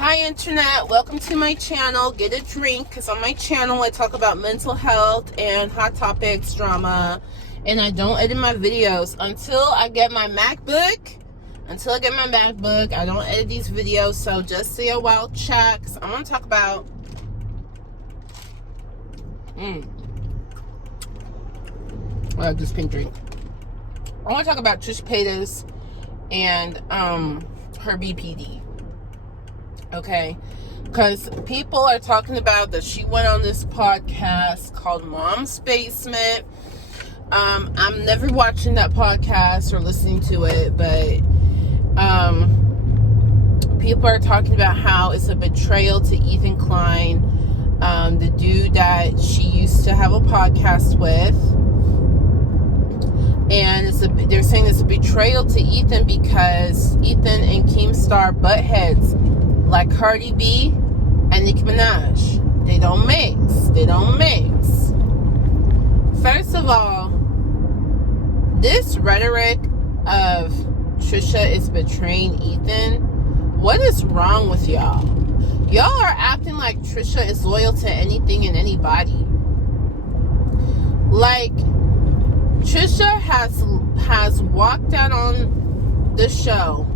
Hi internet, welcome to my channel. Get a drink, because on my channel I talk about mental health and hot topics, drama, and I don't edit my videos until I get my MacBook. I don't edit these videos, so just say a wild chat, because I'm going to talk about this pink drink. I want to talk about Trisha Paytas and her BPD. Okay, because people are talking about that she went on this podcast called Mom's Basement. I'm never watching that podcast or listening to it, but people are talking about how it's a betrayal to Ethan Klein, the dude that she used to have a podcast with. And they're saying it's a betrayal to Ethan because Ethan and Keemstar butt heads like Cardi B and Nicki Minaj. They don't mix. First of all, this rhetoric of Trisha is betraying Ethan, what is wrong with y'all? Y'all are acting like Trisha is loyal to anything and anybody. Like, Trisha has walked out on the show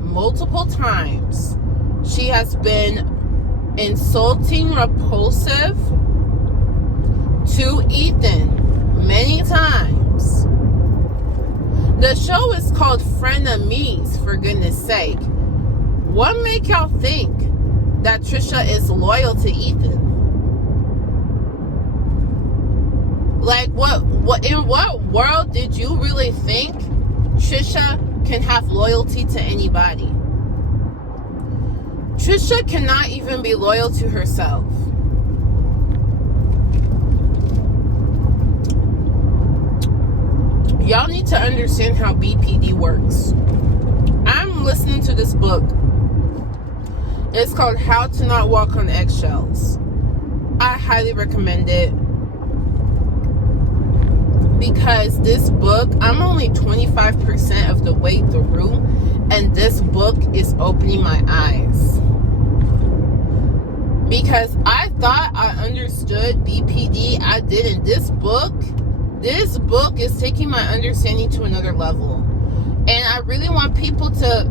multiple times. She has been insulting, repulsive to Ethan many times. The show is called Frenemies, for goodness sake. What make y'all think that Trisha is loyal to Ethan? Like, what in what world did you really think Trisha can have loyalty to anybody? Trisha cannot even be loyal to herself. Y'all need to understand how BPD works. I'm listening to this book. It's called How to Not Walk on Eggshells. I highly recommend it. Because this book, I'm only 25% of the way through, and this book is opening my eyes. Because I thought I understood BPD, I didn't. This book is taking my understanding to another level. And I really want people to,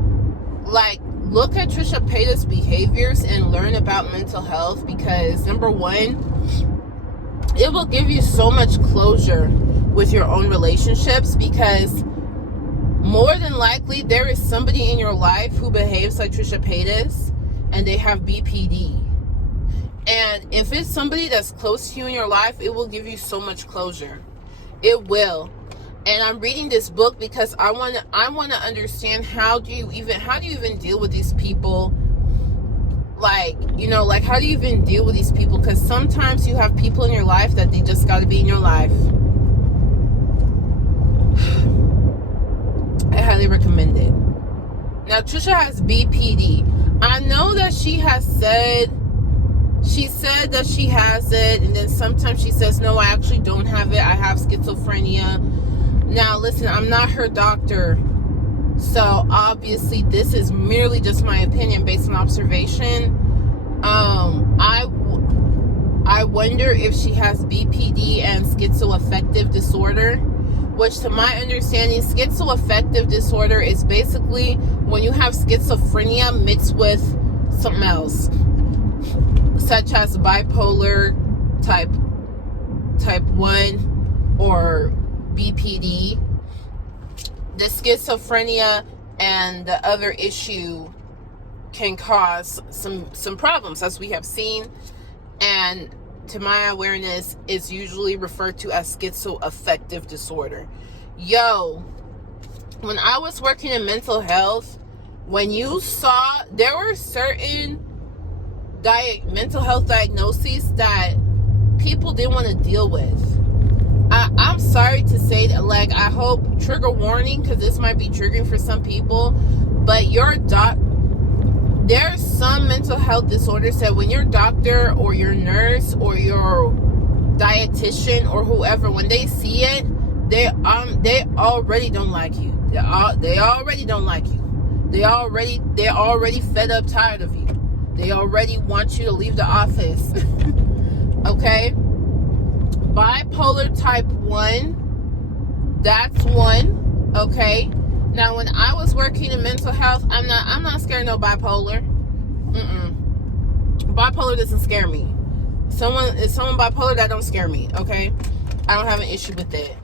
like, look at Trisha Paytas' behaviors and learn about mental health, because number one, it will give you so much closure with your own relationships, because more than likely there is somebody in your life who behaves like Trisha Paytas and they have BPD. And if it's somebody that's close to you in your life, it will give you so much closure. It will. And I'm reading this book because I want to understand how do you even deal with these people? Like, how do you even deal with these people? Because sometimes you have people in your life that they just got to be in your life. I highly recommend it. Now, Trisha has BPD. I know that she said that she has it, and then sometimes she says, no, I actually don't have it. I have schizophrenia. Now, listen, I'm not her doctor, so obviously this is merely just my opinion based on observation. I wonder if she has BPD and schizoaffective disorder, which to my understanding, schizoaffective disorder is basically when you have schizophrenia mixed with something else, such as bipolar type 1 or BPD. The schizophrenia and the other issue can cause some problems, as we have seen, and to my awareness is usually referred to as schizoaffective disorder. When I was working in mental health, when you saw there were certain mental health diagnoses that people didn't want to deal with. I'm sorry to say that, like, I hope, trigger warning, because this might be triggering for some people, but there's some mental health disorders that when your doctor or your nurse or your dietitian or whoever, when they see it, they already don't like you. They already don't like you. They're already fed up, tired of you. They already want you to leave the office. Okay? Bipolar type 1, that's one. Okay? Now, when I was working in mental health, I'm not scared of no bipolar. Bipolar doesn't scare me. Someone bipolar, that don't scare me. Okay? I don't have an issue with it.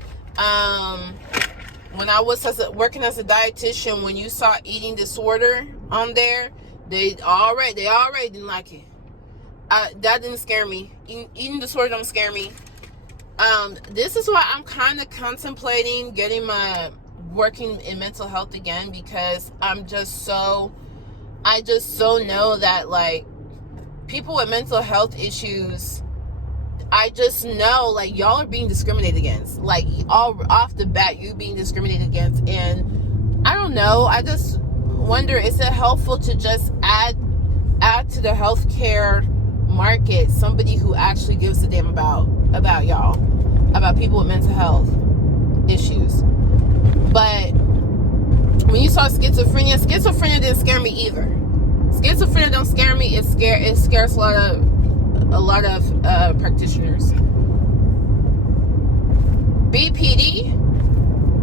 When I was working as a dietitian, when you saw eating disorder on there, they already didn't like it. That didn't scare me. Eating disorder don't scare me. This is why I'm kind of contemplating getting my working in mental health again, because I just so know that, like, people with mental health issues, I just know, like, y'all are being discriminated against. Like, all off the bat, you being discriminated against. And I don't know, I just wonder, is it helpful to just add to the healthcare market somebody who actually gives a damn about y'all, about people with mental health issues? But when you saw schizophrenia didn't scare me either. Schizophrenia don't scare me. It scares a lot of practitioners. BPD,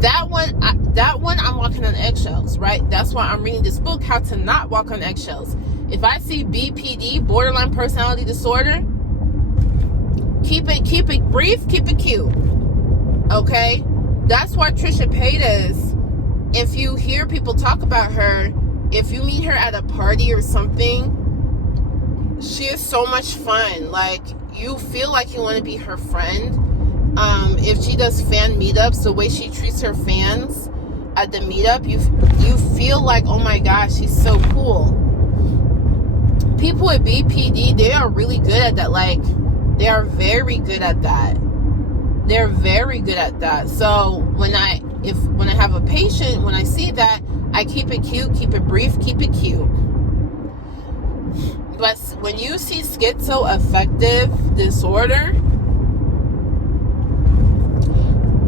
that one I'm walking on eggshells, right? That's why I'm reading this book, How to Not Walk on Eggshells. If I see BPD, borderline personality disorder, keep it brief, keep it cute. Okay? That's why Trisha Paytas, if you hear people talk about her, if you meet her at a party or something, she is so much fun. Like, you feel like you want to be her friend. If she does fan meetups, the way she treats her fans at the meetup, you feel like, oh my gosh, she's so cool. People with BPD, they are really good at that. Like, they are very good at that. They're very good at that. So when I have a patient, when I see that, I keep it cute, keep it brief, keep it cute. But when you see schizoaffective disorder,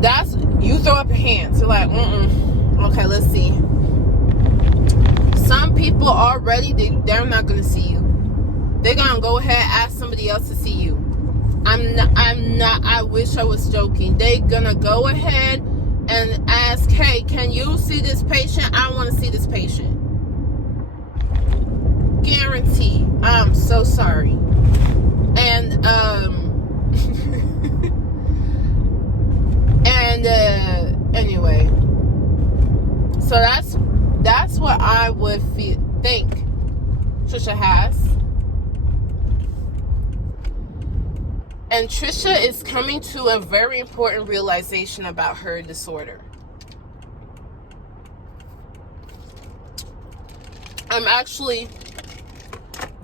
that's, you throw up your hands. You're like, okay, let's see. Some people already, they're not going to see you. They're going to go ahead and ask somebody else to see you. I'm not, I wish I was joking. They're going to go ahead and ask, hey, can you see this patient? I want to see this patient. Guarantee. I'm so sorry. And anyway, so that's what I would think Trisha has. And Trisha is coming to a very important realization about her disorder. I'm actually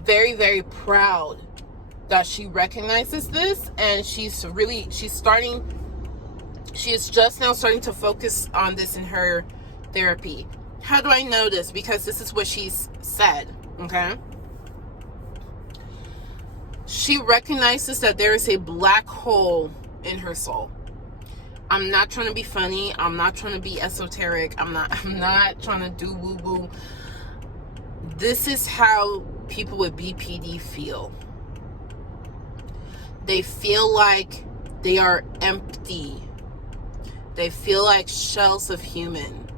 very, very proud that she recognizes this, and she is just now starting to focus on this in her therapy. How do I know this? Because this is what she's said, okay? She recognizes that there is a black hole in her soul. I'm not trying to be funny. I'm not trying to be esoteric. I'm not trying to do woo-woo. This is how people with BPD feel. They feel like they are empty. They feel like shells of human.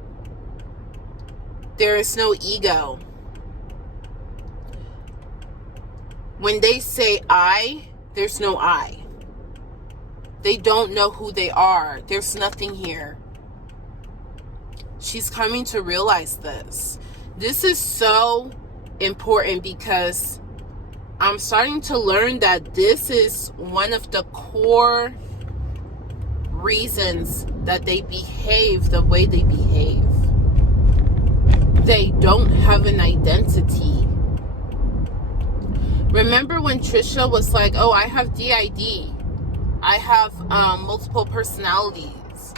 There is no ego. When they say I, there's no I. They don't know who they are. There's nothing here. She's coming to realize this. This is so important because I'm starting to learn that this is one of the core reasons that they behave the way they behave. They don't have an identity. Remember when Trisha was like, oh, I have DID. I have multiple personalities.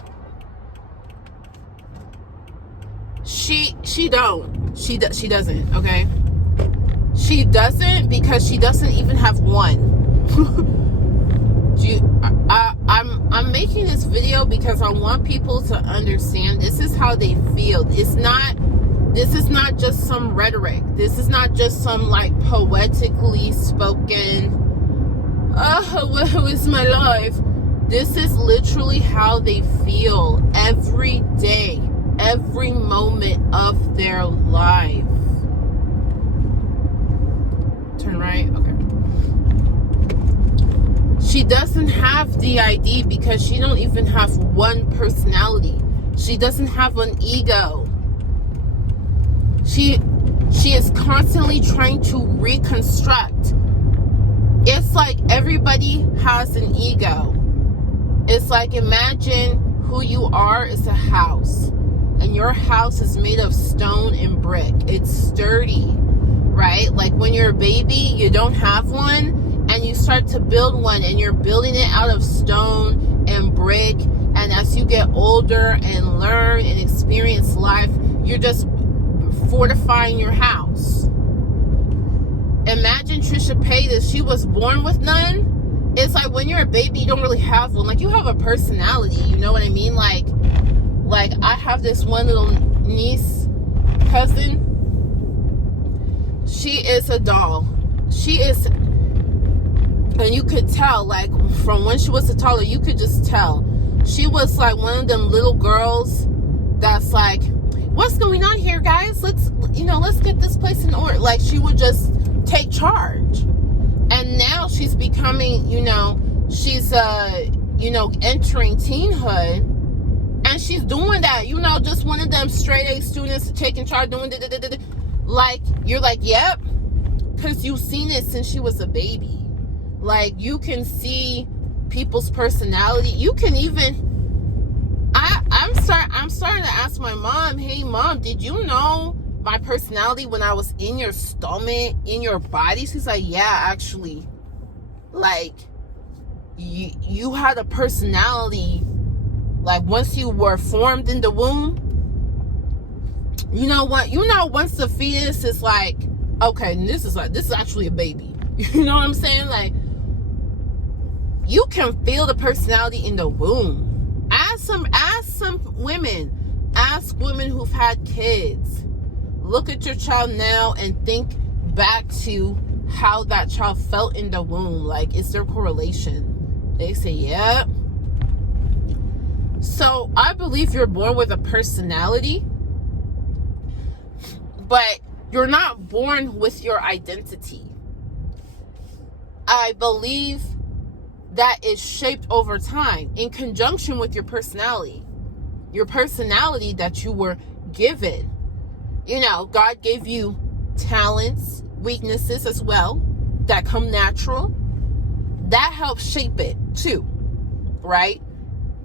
She doesn't, okay? She doesn't, because she doesn't even have one. I'm making this video because I want people to understand this is how they feel. It's not This is not just some rhetoric. This is not just some like poetically spoken, oh, what is my life? This is literally how they feel every day, every moment of their life. Turn right, okay. She doesn't have DID because she don't even have one personality. She doesn't have an ego. She is constantly trying to reconstruct. It's like everybody has an ego. It's like, imagine who you are is a house, and your house is made of stone and brick. It's sturdy, right? Like when you're a baby, you don't have one, and you start to build one, and you're building it out of stone and brick, and as you get older and learn and experience life, you're just fortifying your house. Imagine Trisha Paytas. She was born with none. It's like when you're a baby, you don't really have one. Like, you have a personality, you know what I mean? Like I have this one little niece, cousin. She is a doll. She is, and you could tell, like, from when she was a toddler, you could just tell. She was like one of them little girls that's like, what's going on here, guys? Let's get this place in order. Like, she would just take charge. And now she's becoming, she's, entering teenhood. And she's doing that, just one of them straight A students taking charge, doing like, you're like, yep. Because you've seen it since she was a baby. Like, you can see people's personality. You can even, I'm starting to ask my mom, hey, Mom, did you know my personality when I was in your stomach, in your body? She's like, yeah, actually, like, you had a personality, like, once you were formed in the womb. You know what? Once the fetus is like, okay, this is actually a baby. You know what I'm saying? Like, you can feel the personality in the womb. Ask some women who've had kids. Look at your child now and think back to how that child felt in the womb. Like, is there correlation? They say, yeah. So I believe you're born with a personality, but you're not born with your identity. I believe that is shaped over time in conjunction with your personality that you were given. God gave you talents, weaknesses as well that come natural. That helps shape it too, right?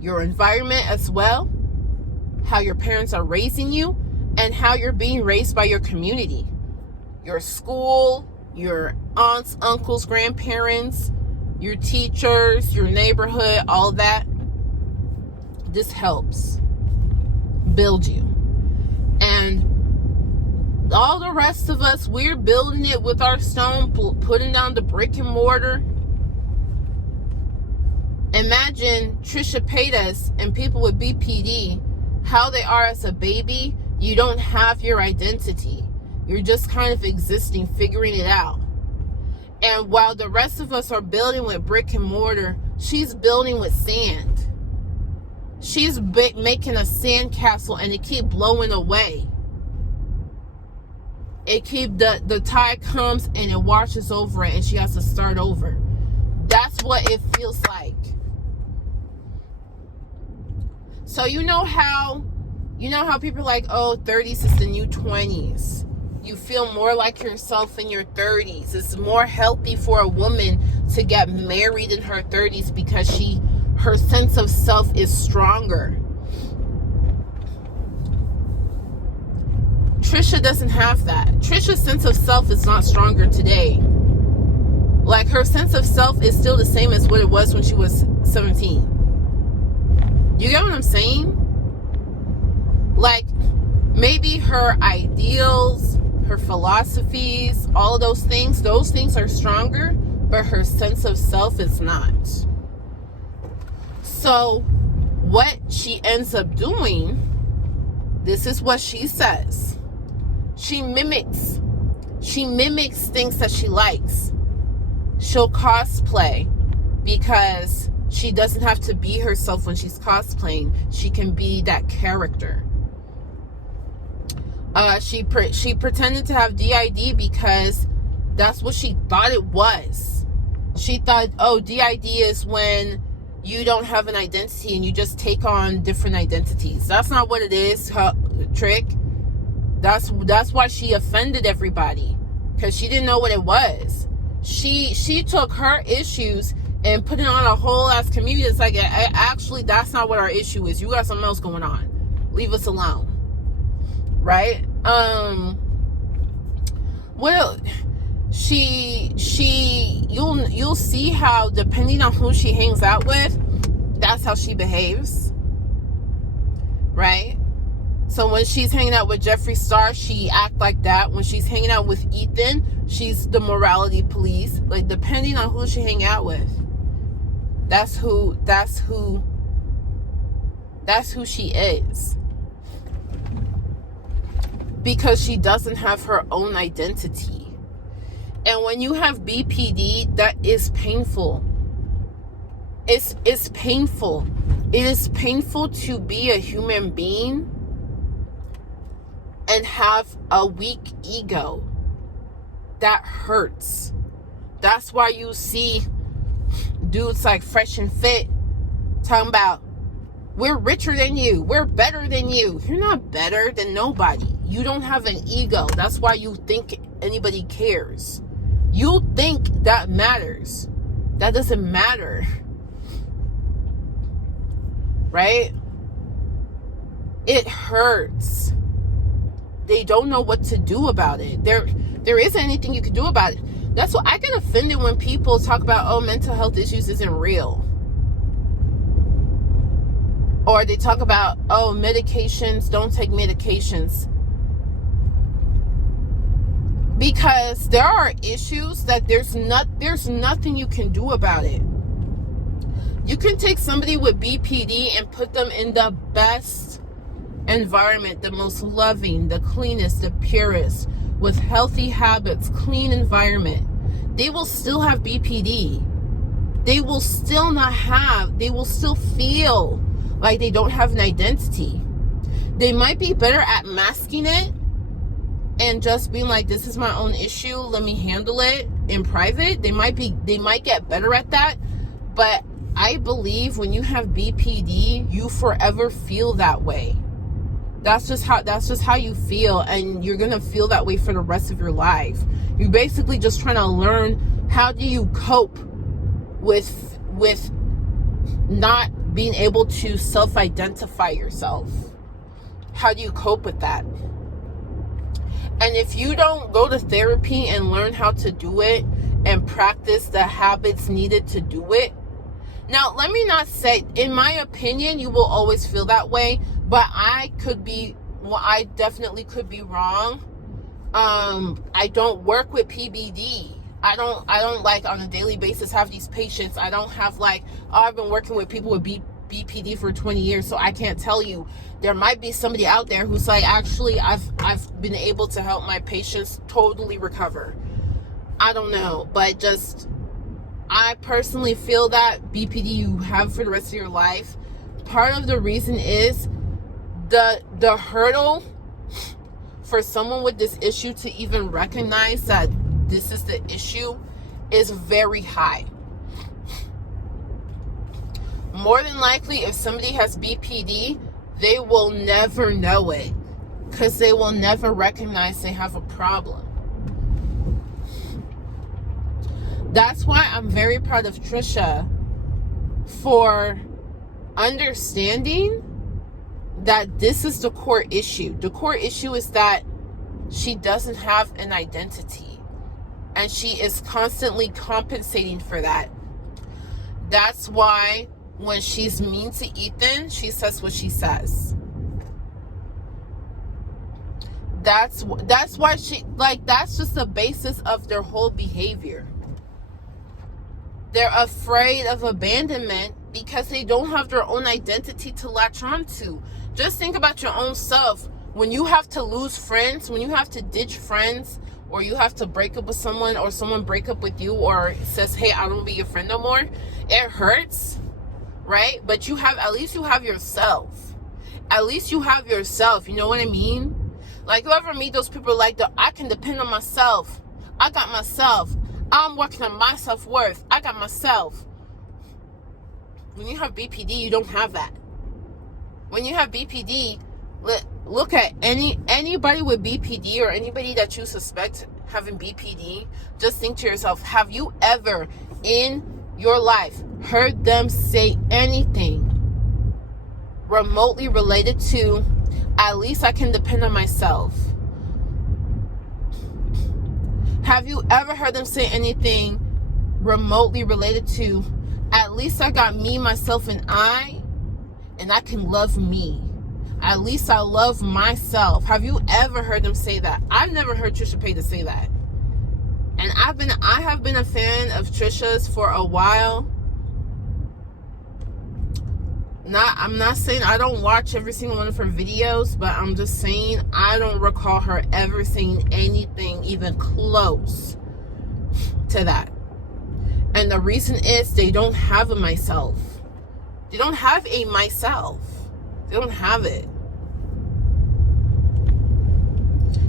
Your environment as well, how your parents are raising you, and how you're being raised by your community, your school, your aunts, uncles, grandparents, your teachers, your neighborhood, all that. This helps build you. And all the rest of us, we're building it with our stone, putting down the brick and mortar. Imagine Trisha Paytas and people with BPD, how they are as a baby. You don't have your identity. You're just kind of existing, figuring it out. And while the rest of us are building with brick and mortar, she's building with sand. She's making a sand castle, and it keep blowing away. The tide comes and it washes over it, and she has to start over. That's what it feels like. So you know how people are like, oh, 30s is the new 20s. You feel more like yourself in your 30s. It's more healthy for a woman to get married in her 30s because her sense of self is stronger. Trisha doesn't have that. Trisha's sense of self is not stronger today. Like, her sense of self is still the same as what it was when she was 17. You get what I'm saying? Like, maybe her ideals, her philosophies, all of those things are stronger, but her sense of self is not. So what she ends up doing, this is what she says. She mimics things that she likes. She'll cosplay because she doesn't have to be herself when she's cosplaying. She can be that character. She pretended to have DID because that's what she thought it was. She thought, oh, DID is when you don't have an identity and you just take on different identities. That's not what it is, trick. That's why she offended everybody, because she didn't know what it was. She took her issues and put it on a whole ass community. It's like, actually, that's not what our issue is. You got something else going on. Leave us alone. Right? Well, you'll see how, depending on who she hangs out with, that's how she behaves. Right? So when she's hanging out with Jeffree Star, she act like that. When she's hanging out with Ethan, she's the morality police. Like, depending on who she hang out with, that's who she is. Because she doesn't have her own identity. And when you have BPD, that is painful. It's painful. It is painful to be a human being and have a weak ego. That hurts. That's why you see dudes like Fresh and Fit talking about, we're richer than you, we're better than you. You're not better than nobody. You don't have an ego. That's why you think anybody cares. You think that matters. That doesn't matter. Right? It hurts. They don't know what to do about it. There isn't anything you can do about it. That's why I get offended when people talk about, oh, mental health issues isn't real. Or they talk about, oh, medications, don't take medications. Because there are issues that there's nothing you can do about it. You can take somebody with BPD and put them in the best environment, the most loving, the cleanest, the purest, with healthy habits, clean environment. They will still have BPD. They will still feel like they don't have an identity. They might be better at masking it and just being like, this is my own issue, let me handle it in private. They might get better at that. But I believe when you have BPD, you forever feel that way. That's just how you feel, and you're gonna feel that way for the rest of your life. You're basically just trying to learn, how do you cope with not being able to self-identify yourself? How do you cope with that? And if you don't go to therapy and learn how to do it and practice the habits needed to do it, now let me not say, in my opinion, you will always feel that way, but I definitely could be wrong. I don't work with PBD. I don't like on a daily basis have these patients. I don't have like, oh, I've been working with people with BPD for 20 years, so I can't tell you. There might be somebody out there who's like, actually, I've been able to help my patients totally recover. I don't know, but just, I personally feel that BPD you have for the rest of your life. Part of the reason is the hurdle for someone with this issue to even recognize that this is the issue is very high. More than likely, if somebody has BPD, they will never know it because they will never recognize they have a problem. That's why I'm very proud of Trisha for understanding that this is the core issue. The core issue is that she doesn't have an identity, and she is constantly compensating for that. That's why when she's mean to Ethan, she says what she says. That's why she, like, that's just the basis of their whole behavior. They're afraid of abandonment because they don't have their own identity to latch on to. Just think about your own self. when you have to lose friends, when you have to ditch friends, or you have to break up with someone, or someone break up with you, or says, hey, I don't want to be your friend no more, it hurts, right? But you have, at least you have yourself. At least you have yourself, you know what I mean? Like, you ever meet those people like, I can depend on myself. I got myself. I'm working on my self-worth. I got myself. When you have BPD, you don't have that. When you have BPD, look at anybody with BPD, or anybody that you suspect having BPD, just think to yourself, have you ever in your life heard them say anything remotely related to, at least I can depend on myself? Have you ever heard them say anything remotely related to, at least I got me, myself, and I can love me? At least I love myself. Have you ever heard them say that? I've never heard Trisha Paytas say that. And I have been a fan of Trisha's for a while. I'm not saying I don't watch every single one of her videos, but I'm just saying I don't recall her ever saying anything even close to that. And the reason is they don't have a myself. They don't have a myself. They don't have it.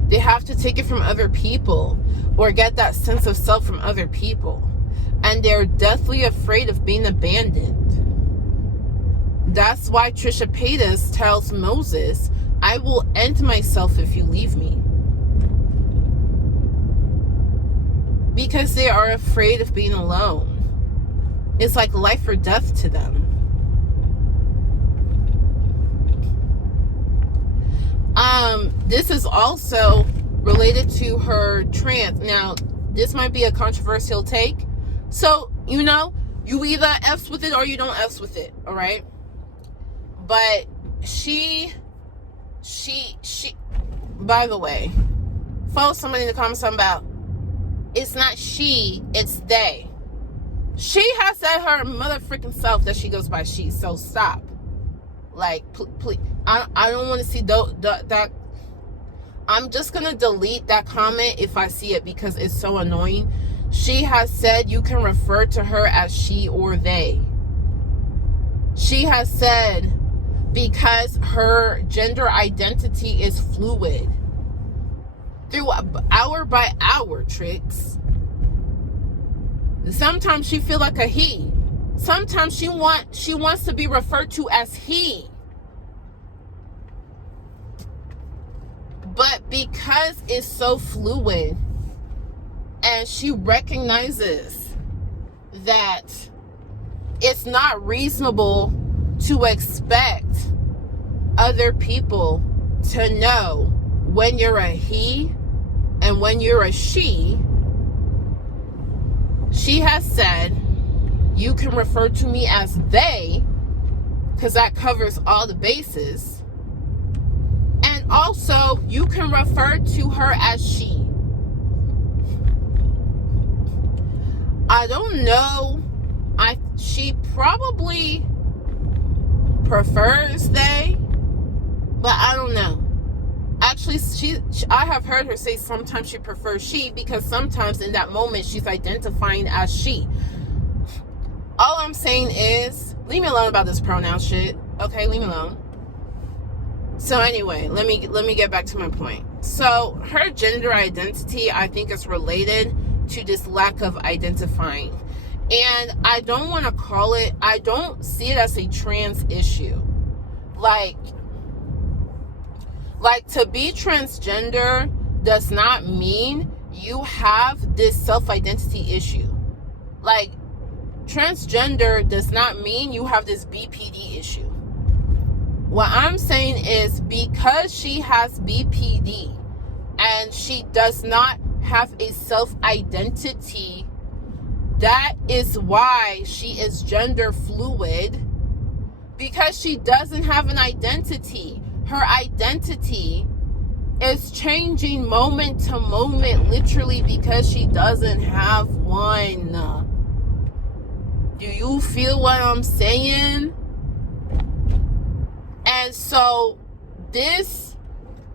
They have to take it from other people, or get that sense of self from other people. And they're deathly afraid of being abandoned. That's why Trisha Paytas tells Moses, I will end myself if you leave me. Because they are afraid of being alone. It's like life or death to them. This is also related to her trans. Now, this might be a controversial take. So, you either F's with it or you don't F's with it, all right? But she, by the way, follow somebody in the comments talking about, it's not she, it's they. She has said her mother freaking self that she goes by she, so stop. Like, please, I don't want to see that. I'm just going to delete that comment if I see it, because it's so annoying. She has said you can refer to her as she or they. She has said, because her gender identity is fluid. Through hour by hour tricks. Sometimes she feel like a he. Sometimes she wants to be referred to as he. But because it's so fluid, and she recognizes that it's not reasonable to expect other people to know when you're a he and when you're a she has said, you can refer to me as they, because that covers all the bases. And also, you can refer to her as she. I don't know. She probably prefers they, but I don't know. Actually, I have heard her say sometimes she prefers she, because sometimes in that moment she's identifying as she. All I'm saying is, leave me alone about this pronoun shit. Okay, leave me alone. So anyway, let me get back to my point. So her gender identity, I think, is related to this lack of identifying. And I don't want to call it, I don't see it as a trans issue. Like to be transgender does not mean you have this self-identity issue. Like, transgender does not mean you have this BPD issue. What I'm saying is, because she has BPD and she does not have a self-identity, that is why she is gender fluid, because she doesn't have an identity. Her identity is changing moment to moment, literally, because she doesn't have one. Do you feel what I'm saying? And so this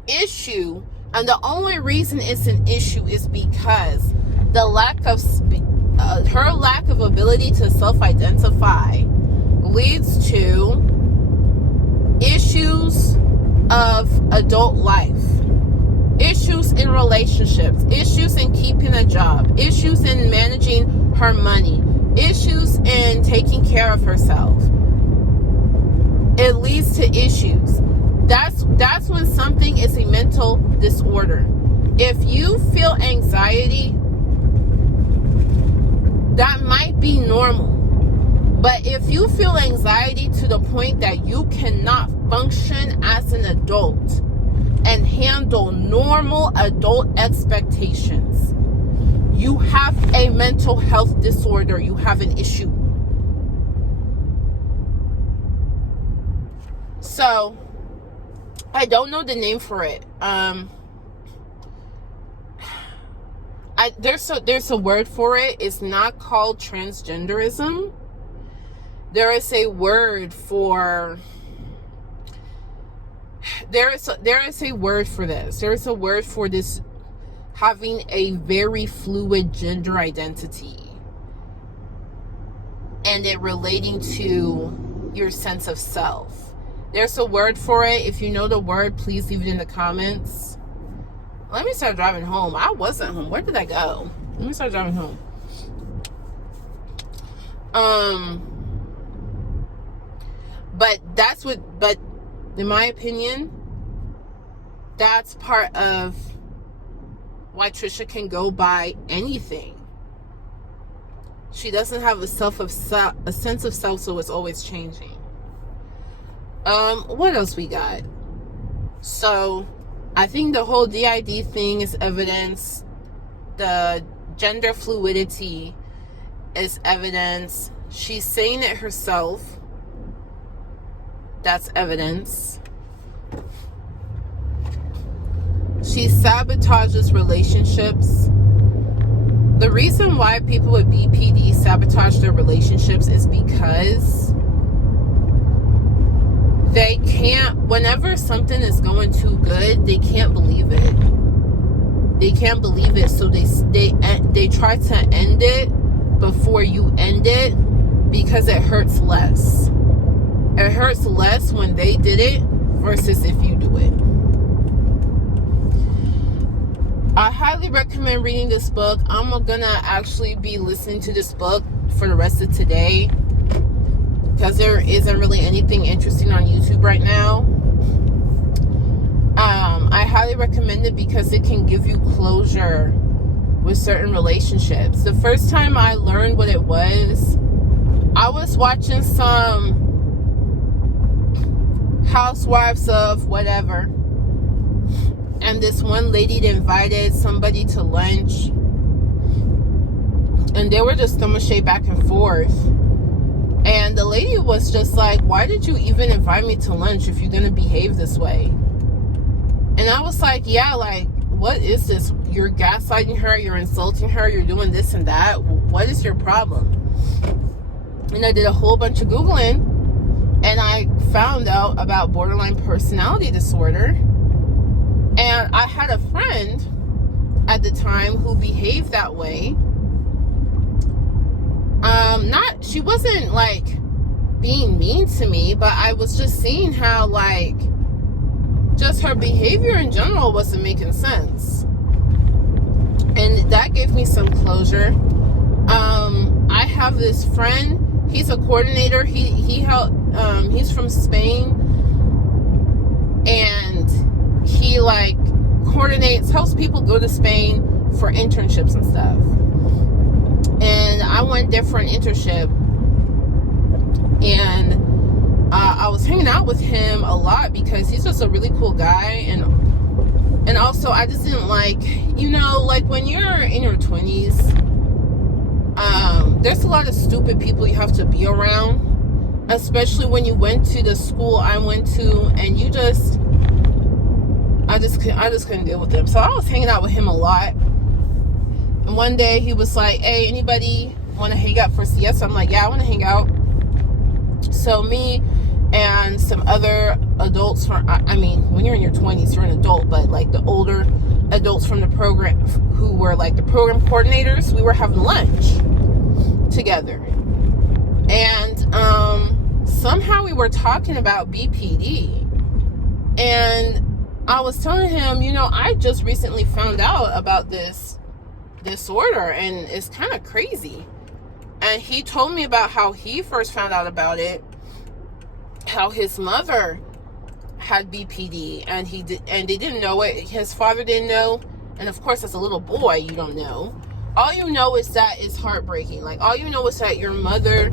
issue, and the only reason it's an issue is because the lack of her lack of ability to self-identify leads to issues of adult life, issues in relationships, issues in keeping a job, issues in managing her money, issues in taking care of herself. It leads to issues. That's when something is a mental disorder. If you feel anxiety, that might be normal. But if you feel anxiety to the point that you cannot function as an adult and handle normal adult expectations, you have a mental health disorder. You have an issue. So, I don't know the name for it. There's a word for it. It's not called transgenderism. There is a word for this. There is a word for this, having a very fluid gender identity and it relating to your sense of self. There's a word for it. If you know the word, please leave it in the comments. Let me start driving home. I wasn't home. Where did I go? Let me start driving home. But in my opinion, that's part of why Trisha can go by anything. She doesn't have a sense of self, so it's always changing. What else we got? So, I think the whole DID thing is evidence. The gender fluidity is evidence. She's saying it herself. That's evidence. She sabotages relationships. The reason why people with BPD sabotage their relationships is because they can't, whenever something is going too good, they can't believe it. They can't believe it, so they try to end it before you end it because it hurts less. It hurts less when they did it versus if you do it. I highly recommend reading this book. I'm gonna actually be listening to this book for the rest of today because there isn't really anything interesting on YouTube right now. I highly recommend it because it can give you closure with certain relationships. The first time I learned what it was, I was watching some Housewives of whatever, and this one lady invited somebody to lunch, and they were just throwing shade back and forth. And the lady was just like, why did you even invite me to lunch if you're gonna behave this way? And I was like, yeah, like, what is this? You're gaslighting her, you're insulting her, you're doing this and that. What is your problem? And I did a whole bunch of Googling, and I found out about borderline personality disorder. And I had a friend at the time who behaved that way. She wasn't like being mean to me, but I was just seeing how like just her behavior in general wasn't making sense. And that gave me some closure. I have this friend, he's a coordinator, he's from Spain, and he like helps people go to Spain for internships and stuff. And I went there for an internship, and I was hanging out with him a lot because he's just a really cool guy. And also I just didn't like, like when you're in your 20s, there's a lot of stupid people you have to be around, especially when you went to the school I went to, and I just couldn't deal with them. So I was hanging out with him a lot. And one day he was like, hey, anybody want to hang out for siesta? I'm like, yeah, I want to hang out. So me and some other adults from, I mean, when you're in your 20s, you're an adult, but like the older adults from the program who were like the program coordinators, we were having lunch together. And somehow we were talking about BPD. And I was telling him, you know, I just recently found out about this disorder, and it's kind of crazy. And he told me about how he first found out about it, how his mother had BPD, and they didn't know it. His father didn't know, and of course, as a little boy, you don't know. All you know is that it's heartbreaking. Like, all you know is that your mother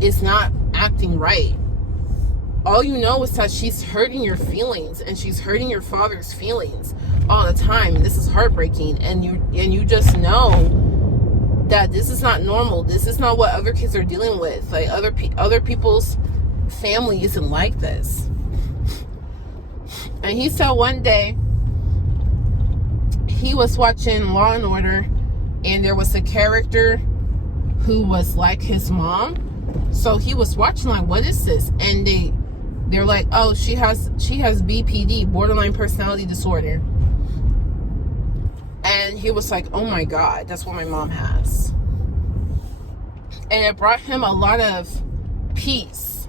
is not acting right. All you know is that she's hurting your feelings, and she's hurting your father's feelings all the time. And this is heartbreaking, and you just know that this is not normal. This is not what other kids are dealing with. Like, other people's family isn't like this. And he said one day he was watching Law and Order, and there was a character who was like his mom. So he was watching, like, what is this? And they're like, oh, she has BPD, borderline personality disorder. And he was like, oh my God, that's what my mom has. And it brought him a lot of peace,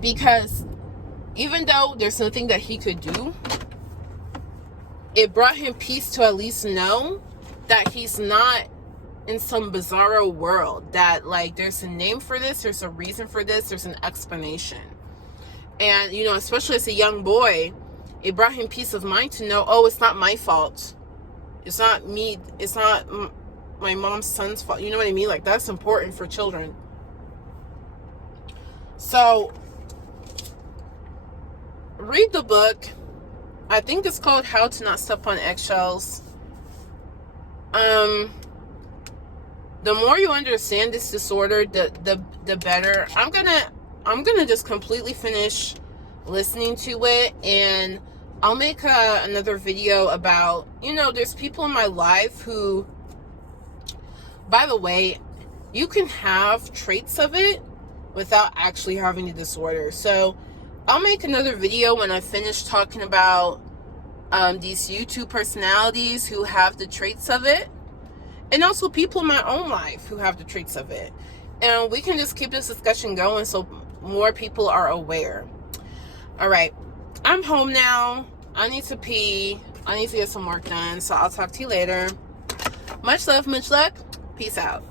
because even though there's nothing that he could do, it brought him peace to at least know that he's not in some bizarro world, that like there's a name for this, there's a reason for this, there's an explanation. And, you know, especially as a young boy, it brought him peace of mind to know, oh, it's not my fault. It's not me. It's not my mom's son's fault. You know what I mean? Like, that's important for children. So, read the book. I think it's called How to Not Step on Eggshells. The more you understand this disorder, the better. I'm gonna just completely finish listening to it, and I'll make another video about, you know, there's people in my life who, by the way, you can have traits of it without actually having the disorder. So I'll make another video when I finish talking about these YouTube personalities who have the traits of it, and also people in my own life who have the traits of it. And we can just keep this discussion going so more people are aware. All right, I'm home now. I need to pee. I need to get some work done. So I'll talk to you later. Much love, much luck. Peace out.